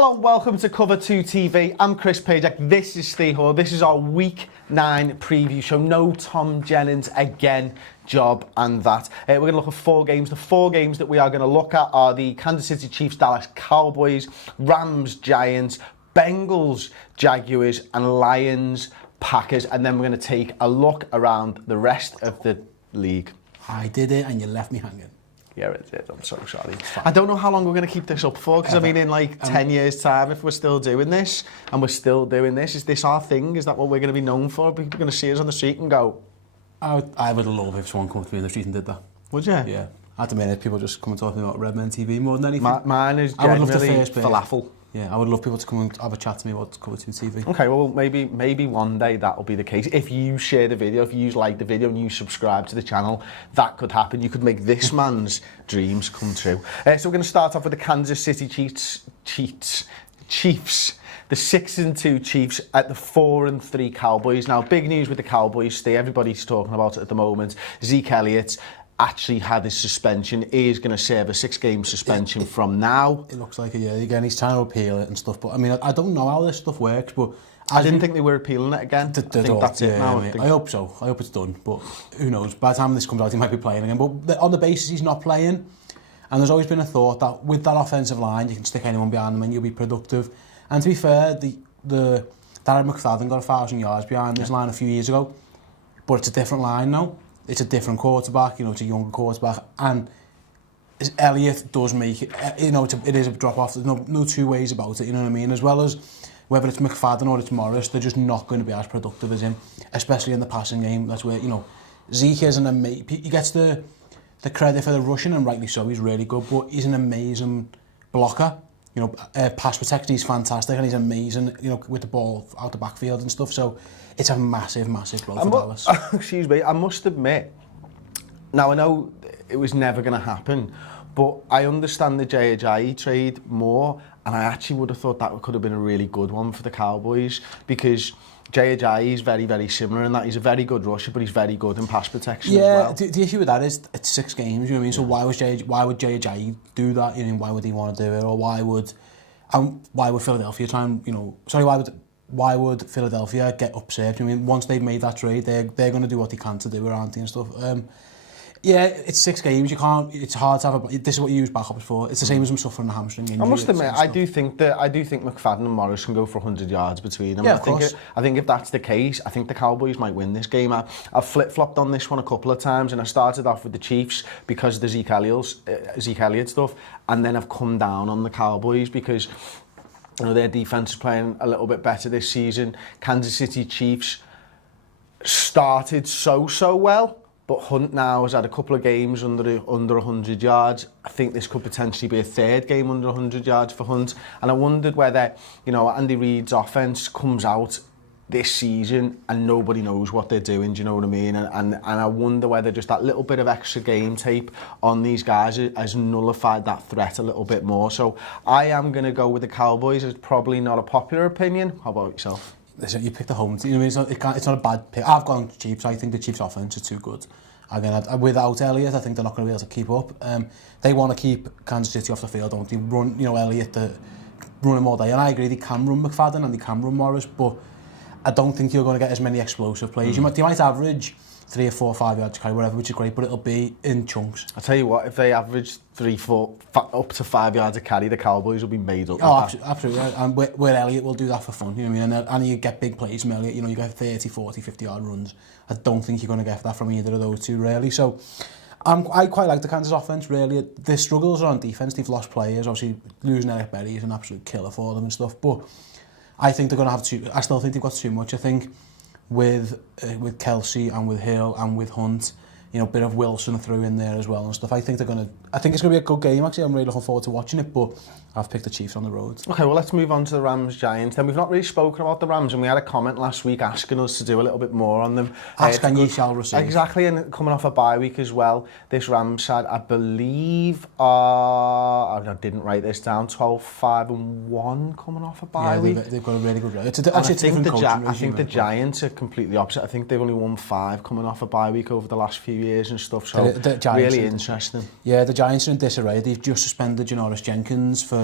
Hello and welcome to Cover 2 TV. I'm Chris Pajak, this is Steve Hall. This is our Week 9 preview show. No Tom Jennings again, job and that. We're going to look at 4 games. The 4 games that we are going to look at are the Kansas City Chiefs, Dallas Cowboys, Rams, Giants, Bengals, Jaguars and Lions, Packers. And then we're going to take a look around the rest of the league. I did it and you left me hanging. Yeah, it did. I'm so sorry. I don't know how long we're going to keep this up for, because I mean, in like 10 years' time, if we're still doing this, and we're still doing this, is this our thing? Is that what we're going to be known for? People are going to see us on the street and go... I would love if someone come to me in the street and did that. Would you? Yeah. At the minute, people just come and talk to me about Redmen TV more than anything. Mine is generally falafel. Yeah, I would love people to come and have a chat to me about Cover 2 TV. Okay, well, maybe one day that will be the case. If you share the video, if you like the video and you subscribe to the channel, that could happen. You could make this man's dreams come true. So we're going to start off with the Kansas City Chiefs. The 6-2 Chiefs at the 4-3 Cowboys. Now, big news with the Cowboys. Everybody's talking about it at the moment. Zeke Elliott actually had his suspension. He is going to serve a 6-game suspension from now. It looks like again, he's trying to appeal it and stuff, but I mean, I don't know how this stuff works, but... I didn't think they were appealing it again. I think that's it now. I hope so. I hope it's done, but who knows? By the time this comes out, he might be playing again. But on the basis he's not playing, and there's always been a thought that with that offensive line, you can stick anyone behind them and you'll be productive. And to be fair, the Darren McFadden got 1,000 yards behind this line a few years ago, but it's a different line now. It's a different quarterback, it's a younger quarterback, and Elliott does make it, it is a drop-off. There's no two ways about it, you know what I mean? As well as whether it's McFadden or it's Morris, they're just not going to be as productive as him, especially in the passing game. That's where, Zeke is an amazing... He gets the credit for the rushing, and rightly so, he's really good, but he's an amazing blocker. Pass protection, he's fantastic, and he's amazing, with the ball out the backfield and stuff. So it's a massive, massive blow for Dallas. Excuse me, I must admit, now I know it was never going to happen, but I understand the Ajayi trade more, and I actually would have thought that could have been a really good one for the Cowboys, because Ajayi is very, very similar in that he's a very good rusher, but he's very good in pass protection as well. Yeah, the issue with that is it's 6 games, you know what I mean? So why would Ajayi do that? Why would he want to do it? Or why would Philadelphia try and, why would Philadelphia get upset? Once they've made that trade, they're going to do what they can to do around and stuff. Yeah, it's 6 games. You can't. It's hard to have. This is what you use backups for. It's the same as him suffering a hamstring injury. I must admit, I do think McFadden and Morris can go for 100 yards between them. Yeah, I think if that's the case, I think the Cowboys might win this game. I've flip-flopped on this one a couple of times, and I started off with the Chiefs because of the Zeke Elliott stuff, and then I've come down on the Cowboys because their defense is playing a little bit better this season. Kansas City Chiefs started so well. But Hunt now has had a couple of games under 100 yards. I think this could potentially be a 3rd game under 100 yards for Hunt. And I wondered whether, Andy Reid's offense comes out this season and nobody knows what they're doing, do you know what I mean? And I wonder whether just that little bit of extra game tape on these guys has nullified that threat a little bit more. So I am going to go with the Cowboys. It's probably not a popular opinion. How about yourself? Listen, you picked the home team. It's not a bad pick. I've gone Chiefs. I think the Chiefs' offense is too good. Again, without Elliott, I think they're not going to be able to keep up. They want to keep Kansas City off the field, don't they? Run, Elliott, run him all day. And I agree, they can run McFadden and they can run Morris, but I don't think you're going to get as many explosive plays. They might average 3 or 4 or 5 yards carry, whatever, which is great, but it'll be in chunks. I tell you what, if they average 3, 4, up to 5 yards a carry, the Cowboys will be made up. Oh, absolutely. And where Elliott will do that for fun, you know what I mean? And you get big plays from Elliott, you get 30, 40, 50 yard runs. I don't think you're going to get that from either of those two, really. So I quite like the Kansas offense, really. Their struggles are on defense. They've lost players. Obviously, losing Eric Berry is an absolute killer for them and stuff. But I think they're going to have I still think they've got too much. I think with Kelsey and with Hill and with Hunt, a bit of Wilson through in there as well and stuff. I think it's going to be a good game, actually. I'm really looking forward to watching it, but I've picked the Chiefs on the road. Okay, well, let's move on to the Rams-Giants. Then we've not really spoken about the Rams, and we had a comment last week asking us to do a little bit more on them. Ask and ye shall receive. Exactly, and coming off a bye week as well. This Rams side, I believe, I didn't write this down, 12-5-1 coming off a bye week. They've got a really good record. I think the Giants are completely opposite. I think they've only won 5 coming off a bye week over the last few years and stuff, so really interesting. Yeah, the Giants are in disarray. They've just suspended Janoris Jenkins for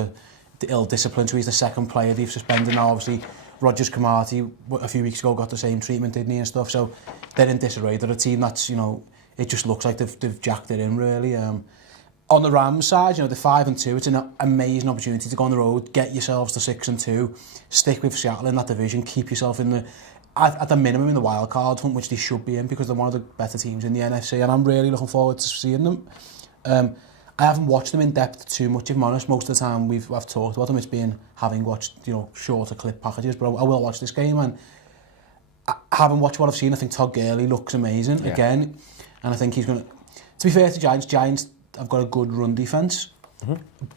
ill-disciplined, so he's the second player they've suspended now. Obviously, Rogers Cromartie a few weeks ago got the same treatment, didn't he, and stuff. So they're in disarray. They're a team that's, it just looks like they've jacked it in, really. On the Rams side, they're 5-2. It's an amazing opportunity to go on the road, get yourselves to 6-2, stick with Seattle in that division, keep yourself in at the minimum in the wild card hunt, which they should be in because they're one of the better teams in the NFC, and I'm really looking forward to seeing them. I haven't watched them in depth too much, if I'm honest. Most of the time I've talked about them, it's been having watched shorter clip packages, but I will watch this game, and having watched what I've seen, I think Todd Gurley looks amazing again, and I think he's going to be fair to Giants have got a good run defence,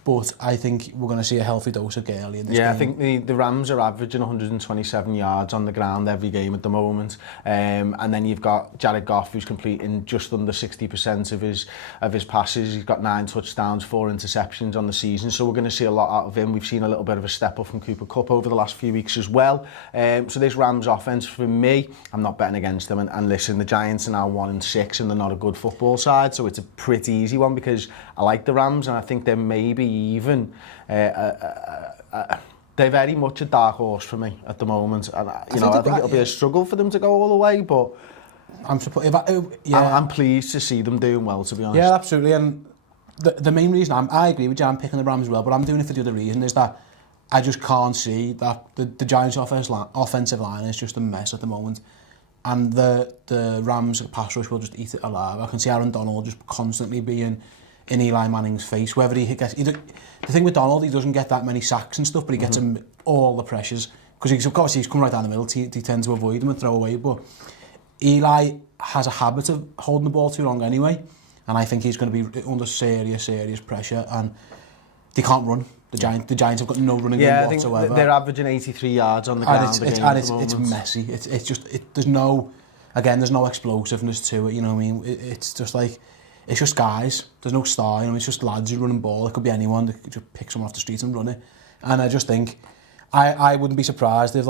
but I think we're going to see a healthy dose of Gurley in this game. I think the Rams are averaging 127 yards on the ground every game at the moment, and then you've got Jared Goff, who's completing just under 60% of his passes. He's got 9 touchdowns, 4 interceptions on the season, so we're going to see a lot out of him. We've seen a little bit of a step up from Cooper Kupp over the last few weeks as well. So this Rams offense, for me, I'm not betting against them. And listen, the Giants are now 1-6, and they're not a good football side, so it's a pretty easy one because I like the Rams, and I think they're maybe even they're very much a dark horse for me at the moment, and I think it'll be a struggle for them to go all the way, but I'm pleased to see them doing well, to be honest. Yeah, absolutely. And the main reason I agree with you, I'm picking the Rams as well, but I'm doing it for the other reason, is that I just can't see that the Giants offensive line is just a mess at the moment, and the Rams pass rush will just eat it alive. I can see Aaron Donald just constantly being in Eli Manning's face. Whether he gets... the thing with Donald, he doesn't get that many sacks and stuff, but he gets him all the pressures. Because he's come right down the middle, he tends to avoid them and throw away. But Eli has a habit of holding the ball too long anyway, and I think he's going to be under serious pressure, and they can't run. The Giants have got no running game whatsoever. I think they're averaging 83 yards on the ground. It's messy. It's just... there's no explosiveness to it, you know what I mean? It's just like... It's just guys. There's no star. It's just lads who run the ball. It could be anyone. They could just pick someone off the street and run it. And I just think I wouldn't be surprised if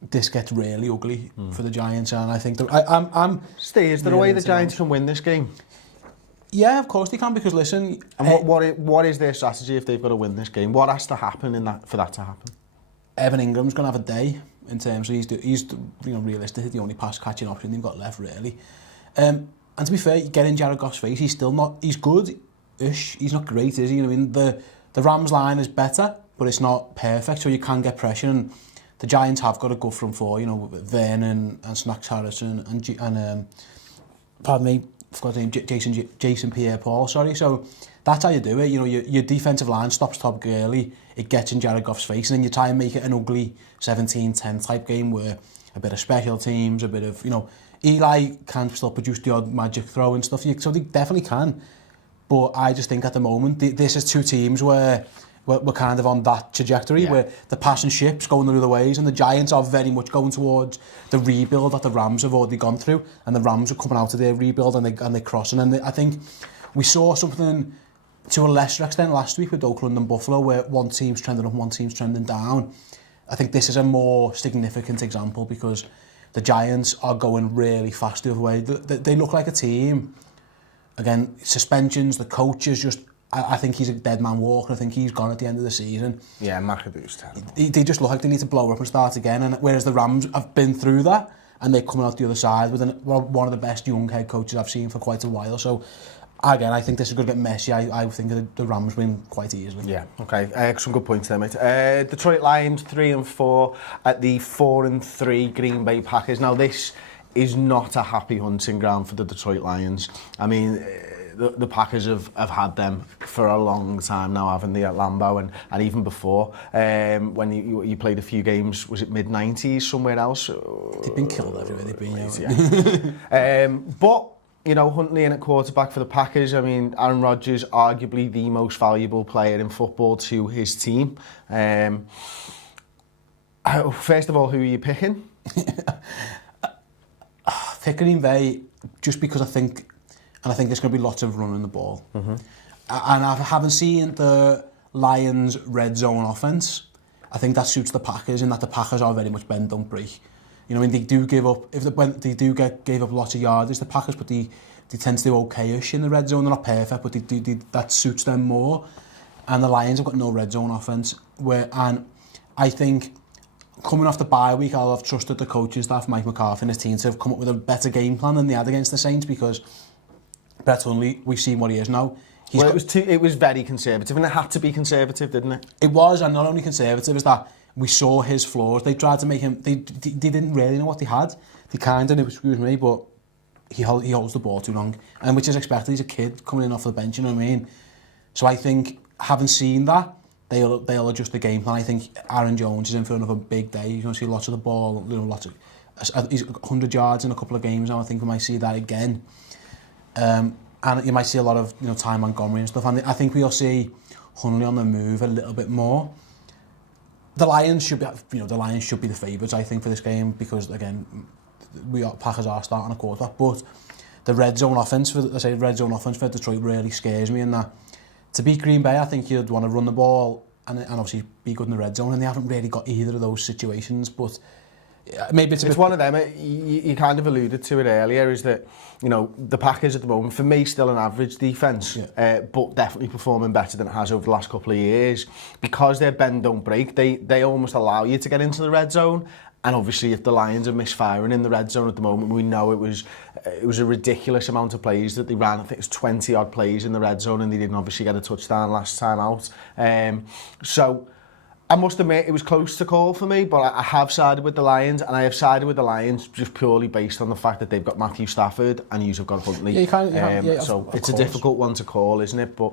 this gets really ugly for the Giants. And I think I'm. Steve, is there a way the Giants can win this game? Yeah, of course they can. Because listen, and what is their strategy if they've got to win this game? What has to happen for that to happen? Evan Ingram's going to have a day in terms of he's realistically the only pass catching option they've got left, really. And to be fair, you get in Jared Goff's face, he's still not... He's good-ish. He's not great, is he? I mean, the Rams line is better, but it's not perfect, so you can get pressure. And the Giants have got a good front four, Vernon and Snacks Harrison and pardon me, I forgot the name, Jason Pierre-Paul, sorry. So that's how you do it. Your defensive line stops Todd Gurley, it gets in Jared Goff's face, and then you try and make it an ugly 17-10 type game where a bit of special teams, a bit of, Eli can still produce the odd magic throw and stuff, so they definitely can. But I just think at the moment, this is two teams where we're kind of on that trajectory, where the passing ship's going the other ways, and the Giants are very much going towards the rebuild that the Rams have already gone through, and the Rams are coming out of their rebuild and they're crossing. And I think we saw something to a lesser extent last week with Oakland and Buffalo, where one team's trending up, one team's trending down. I think this is a more significant example because the Giants are going really fast the other way. They look like a team. Again, suspensions, the coaches just... I think he's a dead man walking. I think he's gone at the end of the season. Yeah, McAdoo's terrible. They just look like they need to blow up and start again. And whereas the Rams have been through that, and they're coming out the other side with one of the best young head coaches I've seen for quite a while. So, again, I think this is going to get messy. I think the Rams win quite easily. Yeah, okay. Some good points there, mate. Detroit Lions 3-4 at the 4-3 Green Bay Packers. Now, this is not a happy hunting ground for the Detroit Lions. I mean, the Packers have had them for a long time now, haven't they, at Lambeau, and even before. When you played a few games, was it mid-90s somewhere else? They've been killed everywhere they've been, yeah. But Huntley in at quarterback for the Packers. I mean, Aaron Rodgers, arguably the most valuable player in football to his team. First of all, who are you picking? Pick Green Bay, just because I think there's going to be lots of running the ball. And I haven't seen the Lions' red zone offense. I think that suits the Packers, in that the Packers are very much bend, don't break. They do give up, gave up lots of yardage, the Packers, but they tend to do okay-ish in the red zone. They're not perfect, but that suits them more. and the Lions have got no red zone offense. And I think coming off the bye week, I'll have trusted the coaching staff, Mike McCarthy and his team, to have come up with a better game plan than they had against the Saints, because Brett Hundley, we've seen what he is now. It was very conservative, and it had to be conservative, didn't it? It was, and not only conservative, is that we saw his flaws. They tried to make him... They didn't really know what they had. They kind of, excuse me, but he holds the ball too long, and which is expected. He's a kid coming in off the bench, you know what I mean? So I think, having seen that, they'll adjust the game plan. I think Aaron Jones is in for another big day. You're going to see lots of the ball, lots of... He's 100 yards in a couple of games now. I think we might see that again. And you might see a lot of Ty Montgomery and stuff. And I think we'll see Hundley on the move a little bit more. The Lions should be, the favourites, I think, for this game, because again, Packers are starting a quarterback. But the red zone offense for Detroit really scares me. In that, to beat Green Bay, I think you'd want to run the ball and obviously be good in the red zone. And they haven't really got either of those situations. But maybe it's one of them. You kind of alluded to it earlier, is that the Packers at the moment, for me, still an average defence, but definitely performing better than it has over the last couple of years, because they're bend don't break. They almost allow you to get into the red zone. And obviously, if the Lions are misfiring in the red zone at the moment, we know it was a ridiculous amount of plays that they ran. I think it was 20 odd plays in the red zone, and they didn't obviously get a touchdown last time out. So I must admit, it was close to call for me, but I have sided with the Lions, and I have sided with the Lions just purely based on the fact that they've got Matthew Stafford and you've got Huntley. So it's a difficult one to call, isn't it? But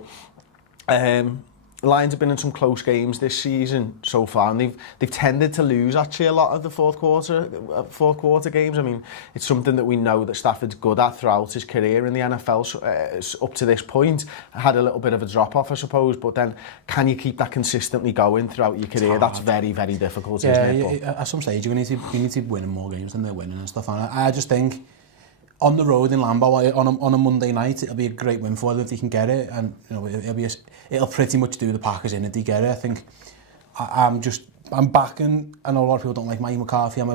the Lions have been in some close games this season so far, and they've tended to lose actually a lot of the fourth quarter games. I mean, it's something that we know that Stafford's good at throughout his career in the NFL. Up to this point, had a little bit of a drop off, I suppose. But then, can you keep that consistently going throughout your career? That's very, very difficult, isn't it? At some stage, you need to be winning more games than they're winning and stuff. And I just think, on the road in Lambeau on a Monday night, it'll be a great win for them if they can get it, and it'll pretty much do the Packers in if they get it. I think I'm backing. I know a lot of people don't like Mike McCarthy. I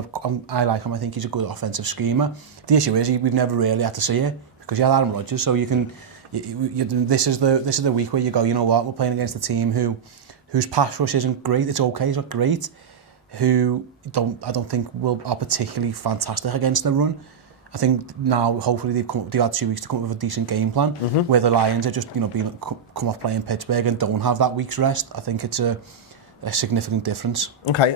like him. I think he's a good offensive schemer. The issue is we've never really had to see it, because you had Aaron Rodgers, so this is the week where you go, you know what, we're playing against a team whose pass rush isn't great. It's okay, it's not great. I don't think are particularly fantastic against the run. I think now, hopefully, they've had 2 weeks to come up with a decent game plan, where the Lions are just, come off playing Pittsburgh and don't have that week's rest. I think it's a significant difference. Okay,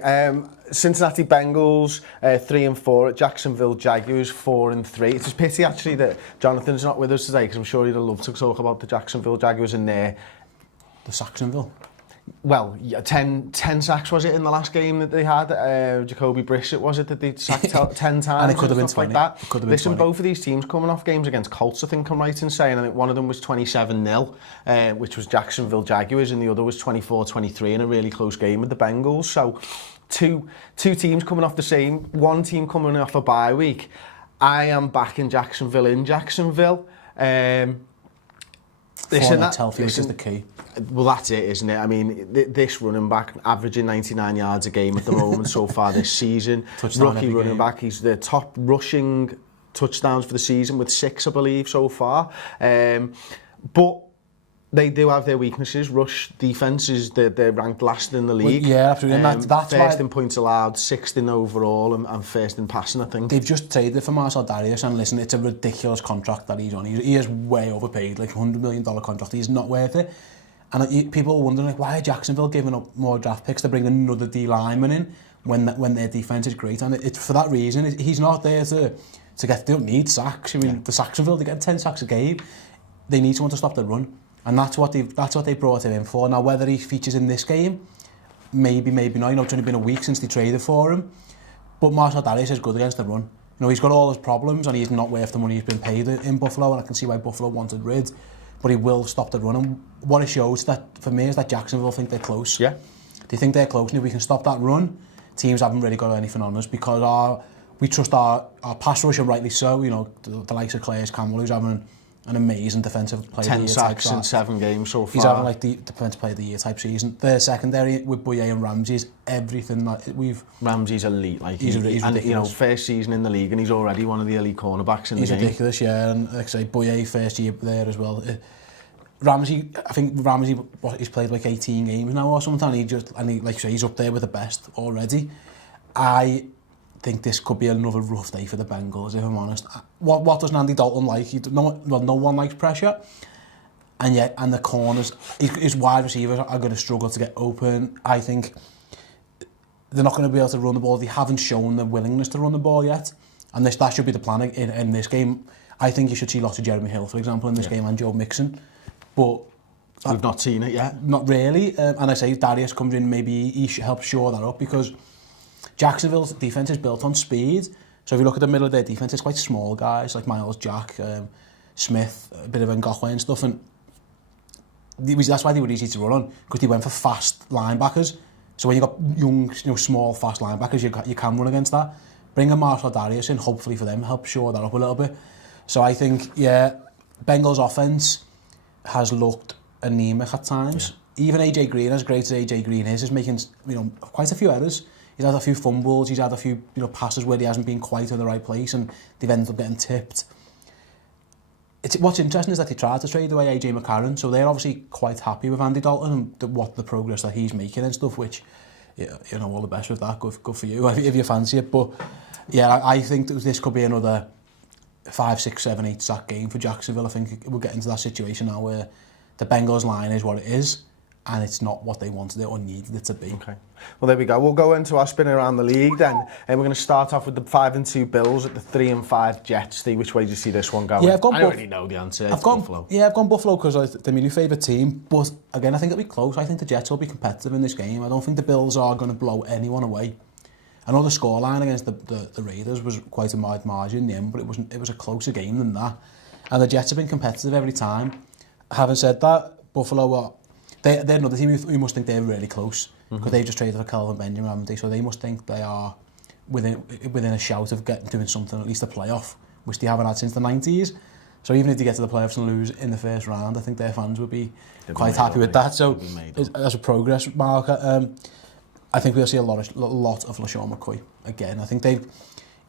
Cincinnati Bengals 3-4 at Jacksonville Jaguars 4-3. It's a pity actually that Jonathan's not with us today, because I'm sure he'd love to talk about the Jacksonville Jaguars in there. The Saxonville. Well, 10 sacks was it in the last game that they had? Jacoby Brissett, was it, that they sacked 10 times? And it could have been 20. Like that. Listen, both of these teams coming off games against Colts, I think I'm right in saying. I think one of them was 27-0, which was Jacksonville Jaguars, and the other was 24-23 in a really close game with the Bengals. So two teams coming off the same, one team coming off a bye week. I am back in Jacksonville Healthy, which is the key. Well, that's it, isn't it? I mean, this running back averaging 99 yards a game at the moment so far this season. Rookie running back, he's the top rushing touchdowns for the season with 6, I believe, so far. But they do have their weaknesses. Rush defence they're ranked last in the league. Well, yeah, absolutely. And that's first in points allowed, 6th in overall, and first in passing, I think. They've just traded for Marcel Darius, and listen, it's a ridiculous contract that he's on. He is way overpaid, like $100 million contract. He's not worth it. And people are wondering, why are Jacksonville giving up more draft picks to bring another D lineman in when their defence is great? And it's for that reason. He's not there to get. They don't need sacks. I mean, the Saxonville, they get 10 sacks a game. They need someone to stop the run. And that's what they brought him in for. Now, whether he features in this game, maybe not. It's only been a week since they traded for him. But Marcel Darius is good against the run. He's got all his problems, and he's not worth the money he's been paid in Buffalo, and I can see why Buffalo wanted rid. But he will stop the run. And what it shows for me is that Jacksonville think they're close. Yeah. They think they're close, and if we can stop that run, teams haven't really got anything on us, because we trust our pass rush, and rightly so. The likes of Calais Campbell, who's having an amazing defensive player 10 sacks in 7 games so far. He's having like the defensive player of the year type season. Their secondary with Boye and Ramsey is everything that we've... Ramsey's elite. He's ridiculous. First season in the league, and he's already one of the elite cornerbacks in the game. He's ridiculous, yeah. And like I say, Boye first year there as well. Ramsey, I think Ramsey, he's played like 18 games now or something, and he like you say, he's up there with the best already. I think this could be another rough day for the Bengals, if I'm honest. What does Andy Dalton like? No one likes pressure. And yet, and the corners, his wide receivers are going to struggle to get open. I think they're not going to be able to run the ball. They haven't shown the willingness to run the ball yet. And that should be the plan in this game. I think you should see lots of Jeremy Hill, for example, in this game, and Joe Mixon. But we've not seen it yet. Not really. And I say Darius comes in, maybe he helps shore that up, because Jacksonville's defence is built on speed. So if you look at the middle of their defence, it's quite small guys like Miles Jack, Smith, a bit of Ngakwe and stuff. And that's why they were easy to run on, because they went for fast linebackers. So when you've got young, small, fast linebackers, you can run against that. Bring a Marshall Darius in, hopefully for them, help shore that up a little bit. So I think, yeah, Bengals offence has looked anemic at times. Yeah. Even AJ Green, as great as AJ Green is making quite a few errors. He's had a few fumbles, he's had a few passes where he hasn't been quite in the right place, and they've ended up getting tipped. What's interesting is that they tried to trade away AJ McCarron, so they're obviously quite happy with Andy Dalton and the progress that he's making and stuff, which, all the best with that. Good for you if you fancy it. But yeah, I think this could be another 5, 6, 7, 8 sack game for Jacksonville. I think we'll get into that situation now where the Bengals line is what it is, and it's not what they wanted it or needed it to be. Okay. Well, there we go. We'll go into our spin around the league then. And we're going to start off with the 5-2 Bills at the 3-5 Jets. Steve, which way do you see this one going? Yeah, I already know the answer. It's Buffalo. Yeah, I've gone Buffalo because they're my new favourite team. But again, I think it'll be close. I think the Jets will be competitive in this game. I don't think the Bills are going to blow anyone away. I know the scoreline against the Raiders was quite a wide margin in the end, but it was a closer game than that. And the Jets have been competitive every time. Having said that, Buffalo they're another team who must think they're really close, because they've just traded for Kelvin Benjamin, haven't they? So they must think they are within a shout of doing something, at least a playoff, which they haven't had since the 90s. So even if they get to the playoffs and lose in the first round, I think their fans would be quite happy with that. So as a progress marker, I think we'll see a lot of LaShawn McCoy again. I think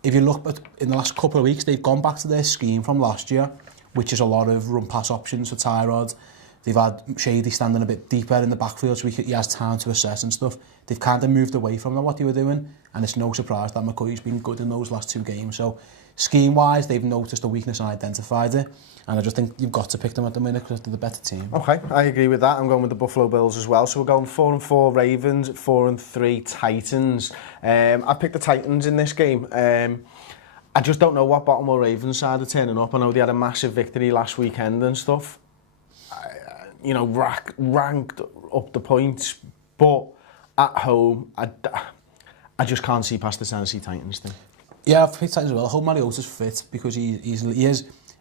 if you look at in the last couple of weeks, they've gone back to their scheme from last year, which is a lot of run-pass options for Tyrod. They've had Shady standing a bit deeper in the backfield so he has time to assess and stuff. They've kind of moved away from what they were doing, and it's no surprise that McCoy's been good in those last 2 games. So scheme-wise, they've noticed a weakness and identified it, and I just think you've got to pick them at the minute because they're the better team. Okay, I agree with that. I'm going with the Buffalo Bills as well. So we're going 4-4 Ravens, 4-3 Titans. I picked the Titans in this game. I just don't know what Baltimore Ravens side are turning up. I know they had a massive victory last weekend and stuff. Ranked up the points, but at home, I just can't see past the Tennessee Titans thing. Yeah, I've picked Titans as well. I hope Mariota's fit, because he is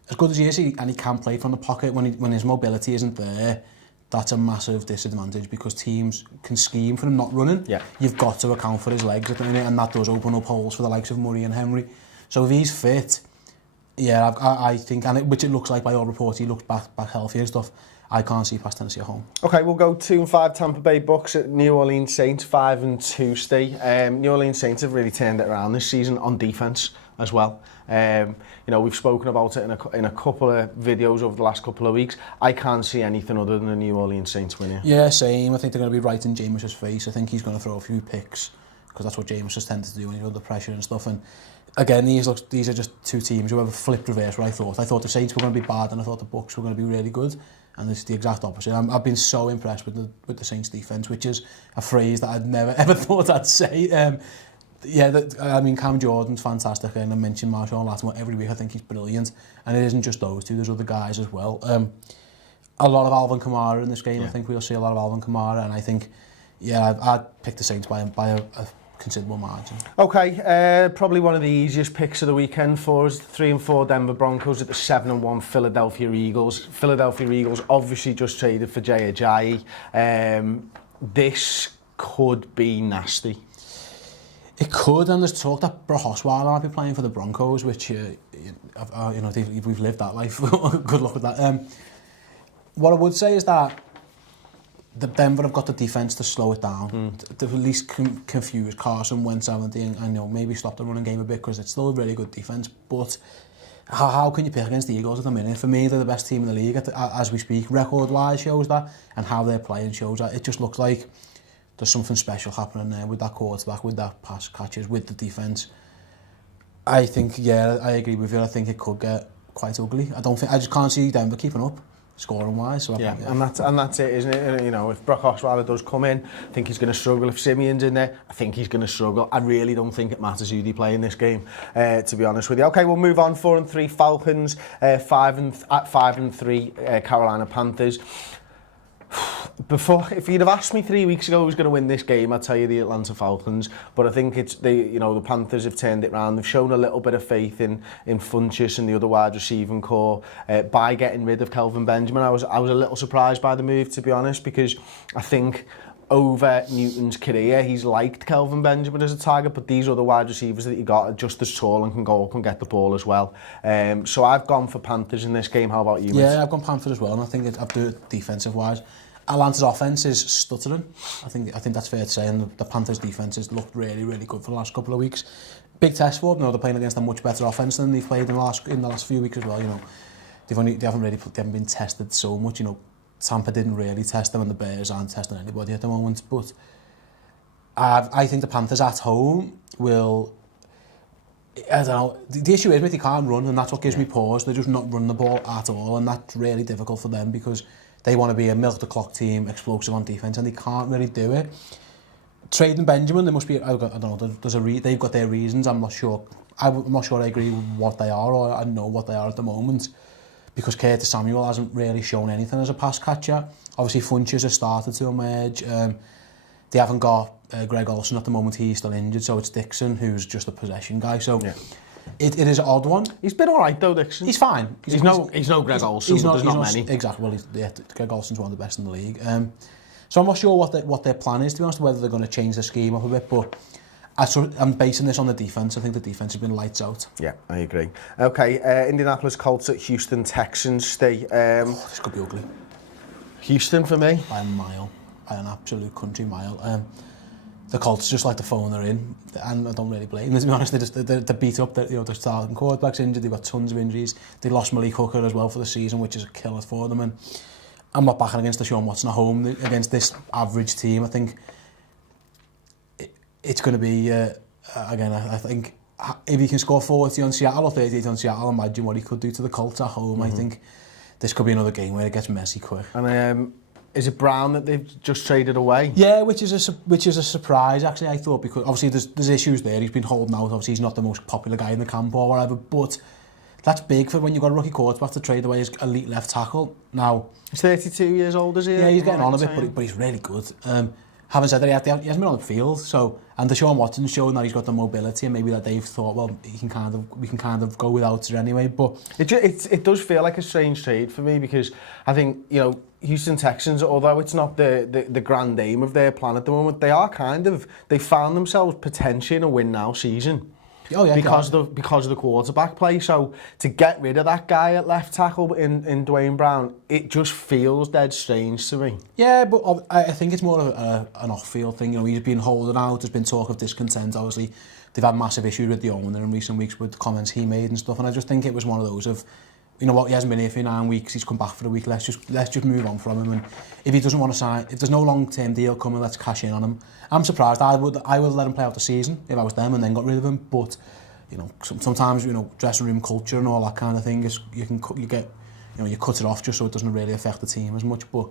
as good as he is, and he can play from the pocket when his mobility isn't there. That's a massive disadvantage, because teams can scheme for him not running. Yeah. You've got to account for his legs at the minute, and that does open up holes for the likes of Murray and Henry. So if he's fit, yeah, I think, which it looks like by all reports, he looks back healthy and stuff. I can't see past Tennessee at home. Okay, we'll go 2-5 Tampa Bay Bucks at New Orleans Saints, 5-2 Steve. New Orleans Saints have really turned it around this season on defence as well. We've spoken about it in a couple of videos over the last couple of weeks. I can't see anything other than the New Orleans Saints winning. Yeah, same. I think they're going to be right in Jameis's face. I think he's going to throw a few picks, because that's what Jameis has tended to do when he's under pressure and stuff. And again, these are just 2 teams who have flipped reverse what I thought. I thought the Saints were going to be bad, and I thought the Bucks were going to be really good. And it's the exact opposite. I've been so impressed with the Saints defence, which is a phrase that I'd never ever thought I'd say. Cam Jordan's fantastic, and I mentioned Marshall Lattimore every week. I think he's brilliant, and it isn't just those 2. There's other guys as well. A lot of Alvin Kamara in this game. Yeah. I think we'll see a lot of Alvin Kamara, and I think, I'd pick the Saints by a considerable margin. Okay, probably one of the easiest picks of the weekend for us. 3-4 Denver Broncos at the 7-1 Philadelphia Eagles. Philadelphia Eagles obviously just traded for Jay Ajayi. This could be nasty. It could, and there's talk that Brock Osweiler might be playing for the Broncos, which we've lived that life. Good luck with that. What I would say is that the Denver have got the defence to slow it down, to at least confuse Carson Wentz and maybe stop the running game a bit, because it's still a really good defence. But how can you pick against the Eagles at the minute? For me, they're the best team in the league as we speak. Record-wise shows that, and how they're playing shows that. It just looks like there's something special happening there with that quarterback, with that pass catches, with the defence. I think, yeah, I agree with you. I think it could get quite ugly. I just can't see Denver keeping up scoring-wise. So yeah, and that's it, isn't it? You know, if Brock Osweiler does come in, I think he's going to struggle. If Simeon's in there, I think he's going to struggle. I really don't think it matters who they play in this game, to be honest with you. Okay, we'll move on. 4-3 Falcons, 5-3 Carolina Panthers. If you'd have asked me 3 weeks ago who's going to win this game, I'd tell you the Atlanta Falcons. But I think the Panthers have turned it around. They've shown a little bit of faith in Funchess and the other wide receiving core by getting rid of Kelvin Benjamin. I was a little surprised by the move, to be honest, because I think over Newton's career, he's liked Kelvin Benjamin as a target, but these other wide receivers that you got are just as tall and can go up and get the ball as well. So I've gone for Panthers in this game. How about you, mate? Yeah, I've gone Panthers as well, and I think I've done it defensive-wise. Atlanta's offense is stuttering. I think that's fair to say, and the Panthers' defense has looked really, really good for the last couple of weeks. Big test for them. No, they're playing against a much better offense than they've played in the last few weeks as well. You know, they haven't been tested so much. You know, Tampa didn't really test them, and the Bears aren't testing anybody at the moment. But I think the Panthers at home will. I don't know. The issue is, they can't run, and that's what gives me pause. They're just not running the ball at all, and that's really difficult for them because they want to be a milk-the-clock team, explosive on defence, and they can't really do it. Trading Benjamin, there must be, I don't know, they've got their reasons. I'm not sure I agree with what they are, or I know what they are at the moment, because Curtis Samuel hasn't really shown anything as a pass catcher. Obviously, Funchess has started to emerge. They haven't got Greg Olsen at the moment. He's still injured, so it's Dixon, who's just a possession guy. So yeah. It is an odd one. He's been all right though, Dixon. He's fine. He's no Greg Olsen. There's not many. Exactly. Well, Greg Olsen's one of the best in the league. So I'm not sure what their plan is, to be honest, whether they're going to change the scheme up a bit. But I'm basing this on the defence. I think the defence has been lights out. Yeah, I agree. Okay, Indianapolis Colts at Houston Texans. This could be ugly. Houston for me. By a mile. By an absolute country mile. The Colts just like the phone they're in, and I don't really blame them, to be honest. They're beat up. They're starting quarterback's injured. They've got tons of injuries. They lost Malik Hooker as well for the season, which is a killer for them. And I'm not backing against Deshaun Watson at home against this average team. I think it's going to be again. I think if he can score 40 on Seattle or 38 on Seattle, imagine what he could do to the Colts at home. I think this could be another game where it gets messy quick. And is it Brown that they've just traded away? Yeah, which is a surprise actually. I thought, because obviously there's issues there. He's been holding out. Obviously he's not the most popular guy in the camp or whatever, but that's big for when you've got a rookie quarterback to trade away his elite left tackle. Now he's 32 years old, is he? Yeah, he's getting on a bit, but he's really good. Having said that, he hasn't been on the field, so, and Deshaun Watson's showing that he's got the mobility, and maybe that they've thought, well, we can kind of go without it anyway. But it does feel like a strange trade for me, because I think, you know, Houston Texans, although it's not the grand aim of their plan at the moment, they found themselves potentially in a win now season. Oh yeah, because of the quarterback play. So to get rid of that guy at left tackle in Dwayne Brown, it just feels dead strange to me. Yeah, but I think it's more of an off-field thing. You know, he's been holding out. There's been talk of discontent. Obviously, they've had massive issues with the owner in recent weeks with the comments he made and stuff. And I just think it was one of those of, you know what, he hasn't been here for 9 weeks. He's come back for a week. Let's just move on from him. And if he doesn't want to sign, if there's no long-term deal coming, let's cash in on him. I'm surprised. I would let him play out the season if I was them and then got rid of him. But you know, sometimes, you know, dressing room culture and all that kind of thing is you cut it off just so it doesn't really affect the team as much. But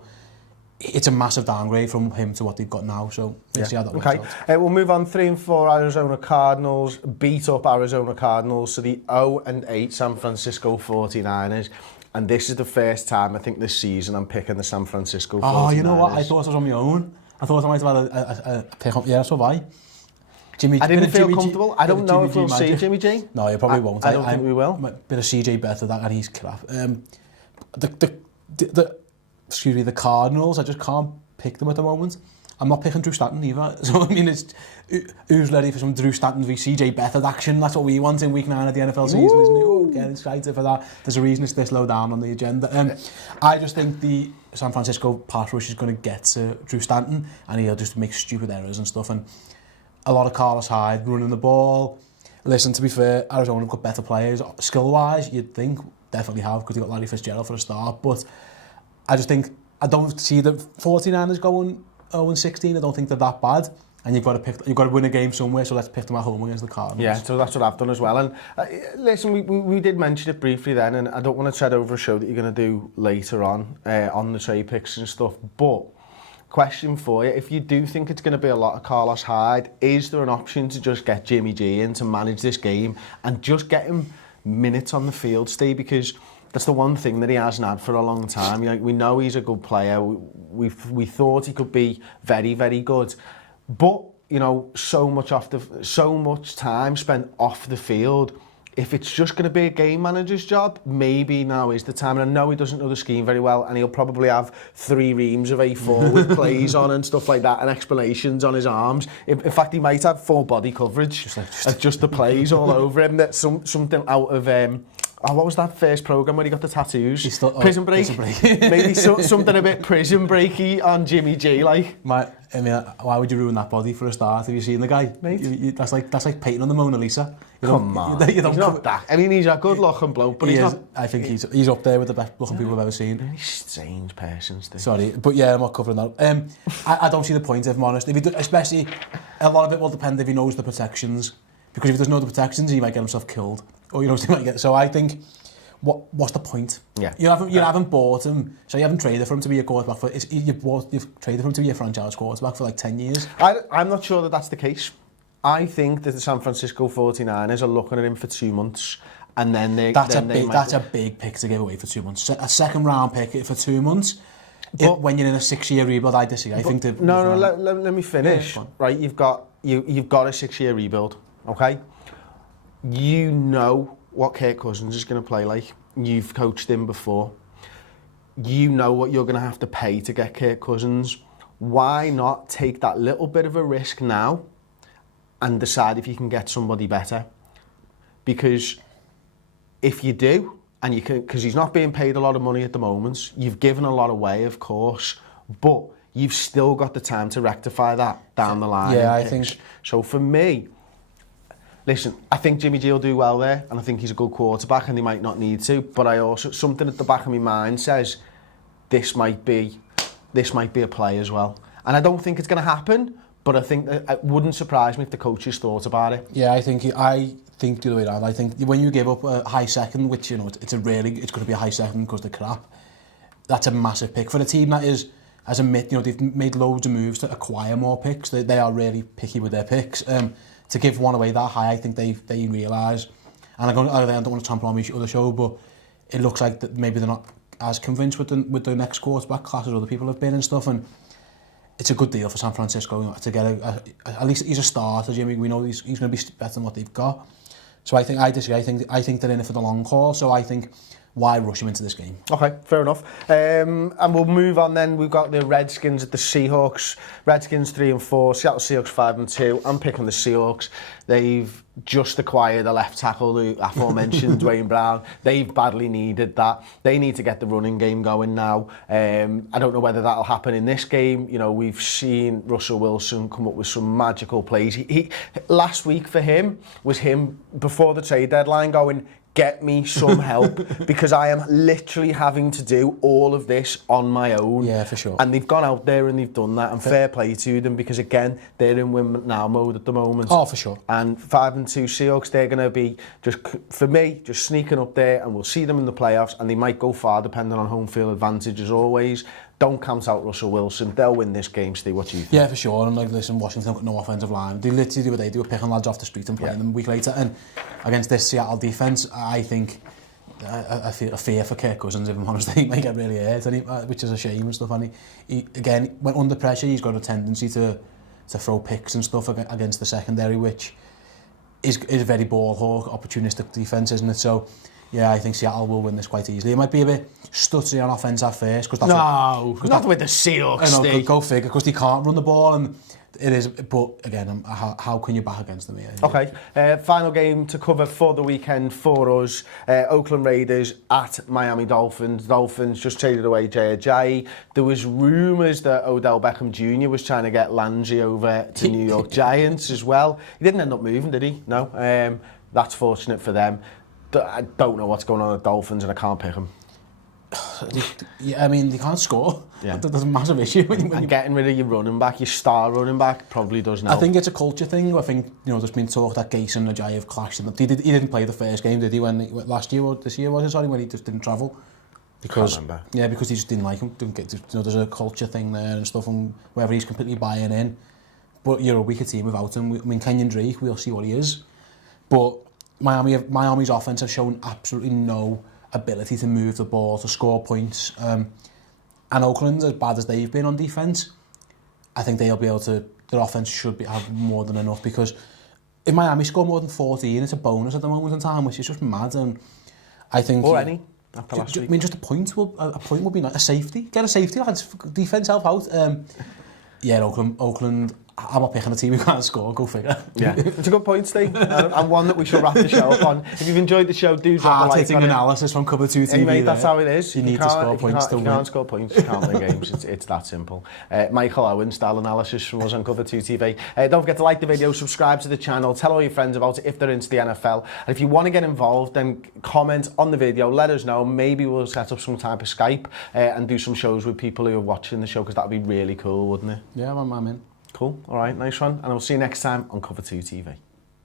it's a massive downgrade from him to what they've got now. So let's see how that works out. We'll move on. 3-4 Arizona Cardinals beat up Arizona Cardinals to the 0-8 San Francisco 49ers. And this is the first time, I think, this season I'm picking the San Francisco 49ers. Oh, you know what? I thought I was on my own. I thought I might have had a pick up. Yeah, so have I. I didn't feel comfortable. I don't know if we'll see Jimmy G. No, you probably won't. I don't think we will. Bit of CJ better that, and he's crap. The Cardinals, I just can't pick them at the moment. I'm not picking Drew Stanton either. So I mean, it's who's ready for some Drew Stanton v CJ Beathard action? That's what we want in week 9 of the NFL season, isn't it? Oh, get excited for that. There's a reason it's this low down on the agenda. I just think the San Francisco pass rush is going to get to Drew Stanton, and he'll just make stupid errors and stuff. And a lot of Carlos Hyde running the ball. Listen, to be fair, Arizona have got better players. Skill-wise, you'd think, definitely have, because you've got Larry Fitzgerald for a start. But I just think, I don't see the 49ers going 0-16. I don't think they're that bad. And you've got to win a game somewhere, so let's pick them at home against the Cardinals. Yeah, so that's what I've done as well. And listen, we did mention it briefly then, and I don't want to tread over a show that you're going to do later on the trade picks and stuff. But question for you, if you do think it's going to be a lot of Carlos Hyde, is there an option to just get Jimmy G in to manage this game and just get him minutes on the field, Steve? Because that's the one thing that he hasn't had for a long time. We know he's a good player. We thought he could be very, very good. But, so much time spent off the field. If it's just going to be a game manager's job, maybe now is the time. And I know he doesn't know the scheme very well, and he'll probably have 3 reams of A4 with plays on and stuff like that, and explanations on his arms. In fact, he might have full body coverage, just the plays all over him. That's something out of... what was that first programme where he got the tattoos? Prison Break. Maybe something a bit Prison Breaky on Jimmy G, like. Why would you ruin that body for a start? Have you seen the guy? Mate. That's like painting on the Mona Lisa. Come on. He's not that. I mean, he's a good-looking bloke, but he's not... I think he's up there with the best-looking people I've ever seen. Really strange person, Steve. Sorry, but yeah, I'm not covering that. I don't see the point, if I'm honest. Especially, a lot of it will depend if he knows the protections. Because if he doesn't know the protections, he might get himself killed. Or he might get... So I think, what's the point? Yeah. You haven't bought him, so you haven't traded for him to be a quarterback. You've traded for him to be a franchise quarterback for like 10 years. I'm not sure that that's the case. I think that the San Francisco 49ers are looking at him for 2 months, and then that's a big pick to give away for 2 months. A second round pick for 2 months. When you're in a 6-year rebuild, I disagree. I think let me finish. Right, you've got a 6-year rebuild. Okay, you know what Kirk Cousins is going to play like. You've coached him before. You know what you're going to have to pay to get Kirk Cousins. Why not take that little bit of a risk now and decide if you can get somebody better? Because if you do, and you can, because he's not being paid a lot of money at the moment, you've given a lot away, of course, but you've still got the time to rectify that down the line. Yeah, I think so. For me, listen, I think Jimmy G will do well there, and I think he's a good quarterback, and he might not need to. But I also, something at the back of my mind says this might be a play as well. And I don't think it's going to happen, but I think it wouldn't surprise me if the coaches thought about it. Yeah, I think the other way around. I think when you give up a high second, which it's going to be a high second because of the crap. That's a massive pick for a team that is, as they've made loads of moves to acquire more picks. They are really picky with their picks. To give one away that high, I think they realise, and I don't want to trample on the other show, but it looks like that maybe they're not as convinced with the next quarterback class as other people have been and stuff, and it's a good deal for San Francisco to get at least he's a starter, Jimmy. We know he's going to be better than what they've got. So I disagree. I think they're in it for the long haul. So I think, why rush him into this game? Okay, fair enough. And we'll move on then. We've got the Redskins at the Seahawks. Redskins 3-4, Seattle Seahawks 5-2. I'm picking the Seahawks. They've just acquired a left tackle, the aforementioned Dwayne Brown. They've badly needed that. They need to get the running game going now. I don't know whether that'll happen in this game. We've seen Russell Wilson come up with some magical plays. He last week for him was him before the trade deadline going, get me some help, because I am literally having to do all of this on my own. Yeah, for sure. And they've gone out there and they've done that, and fair play to them, because again, they're in win now mode at the moment. Oh, for sure. And 5-2 Seahawks, they're going to be, for me, just sneaking up there, and we'll see them in the playoffs, and they might go far depending on home field advantage as always. Don't count out Russell Wilson. They'll win this game, Steve. What do you think? Yeah, for sure. And listen, Washington have got no offensive line. They literally do what they do, picking lads off the street and playing them a week later. And against this Seattle defence, I think I feel a fear for Kirk Cousins, if I'm honest. He might get really hurt, which is a shame and stuff. And he again, when under pressure, he's got a tendency to throw picks and stuff against the secondary, which is a very ball hawk, opportunistic defence, isn't it? So, yeah, I think Seattle will win this quite easily. It might be a bit stuttery on offence at first. Not with the Seahawks. I know, go figure, because they can't run the ball, and It is, but again, how can you back against them here? Okay, final game to cover for the weekend for us. Oakland Raiders at Miami Dolphins. Dolphins just traded away Jay Ajayi. There was rumours that Odell Beckham Jr. was trying to get Landry over to New York Giants as well. He didn't end up moving, did he? No. That's fortunate for them. I don't know what's going on with the Dolphins and I can't pick them. Yeah, I mean, they can't score. Yeah. That's a massive issue. And getting rid of your running back, your star running back, probably doesn't help. I think it's a culture thing. I think, there's been talk that Gase and Ajayi have clashed. He didn't play the first game, did he? Last year or this year was it? Sorry, when he just didn't travel. Because because he just didn't like him. There's a culture thing there and stuff, and whether he's completely buying in. But you're a weaker team without him. I mean, Kenyon Drake, we'll see what he is. But Miami's offense have shown absolutely no ability to move the ball, to score points. And Oakland, as bad as they've been on defence, I think they'll be able to, their offence should have more than enough, because if Miami score more than 14, it's a bonus at the moment in time, which is just mad. And I think... Or any, after last week. I mean, just a point would be nice. A safety. Get a safety, lads. Defence help out. Oakland, I'm not picking a team who can't score, go figure. Yeah, it's a good point, Steve, and one that we should wrap the show up on. If you've enjoyed the show, do drop a like on it. Hard-hitting analysis from Cover 2 TV. Hey, mate, that's how it is. You need to score points to win. If you can't score points, you can't win games. It's that simple. Michael Owen style analysis from us on Cover 2 TV. Don't forget to like the video, subscribe to the channel, tell all your friends about it if they're into the NFL. And if you want to get involved, then comment on the video, let us know. Maybe we'll set up some type of Skype and do some shows with people who are watching the show, because that would be really cool, wouldn't it? Yeah, I'm in. Cool. All right, nice one. And I'll see you next time on Cover 2 TV.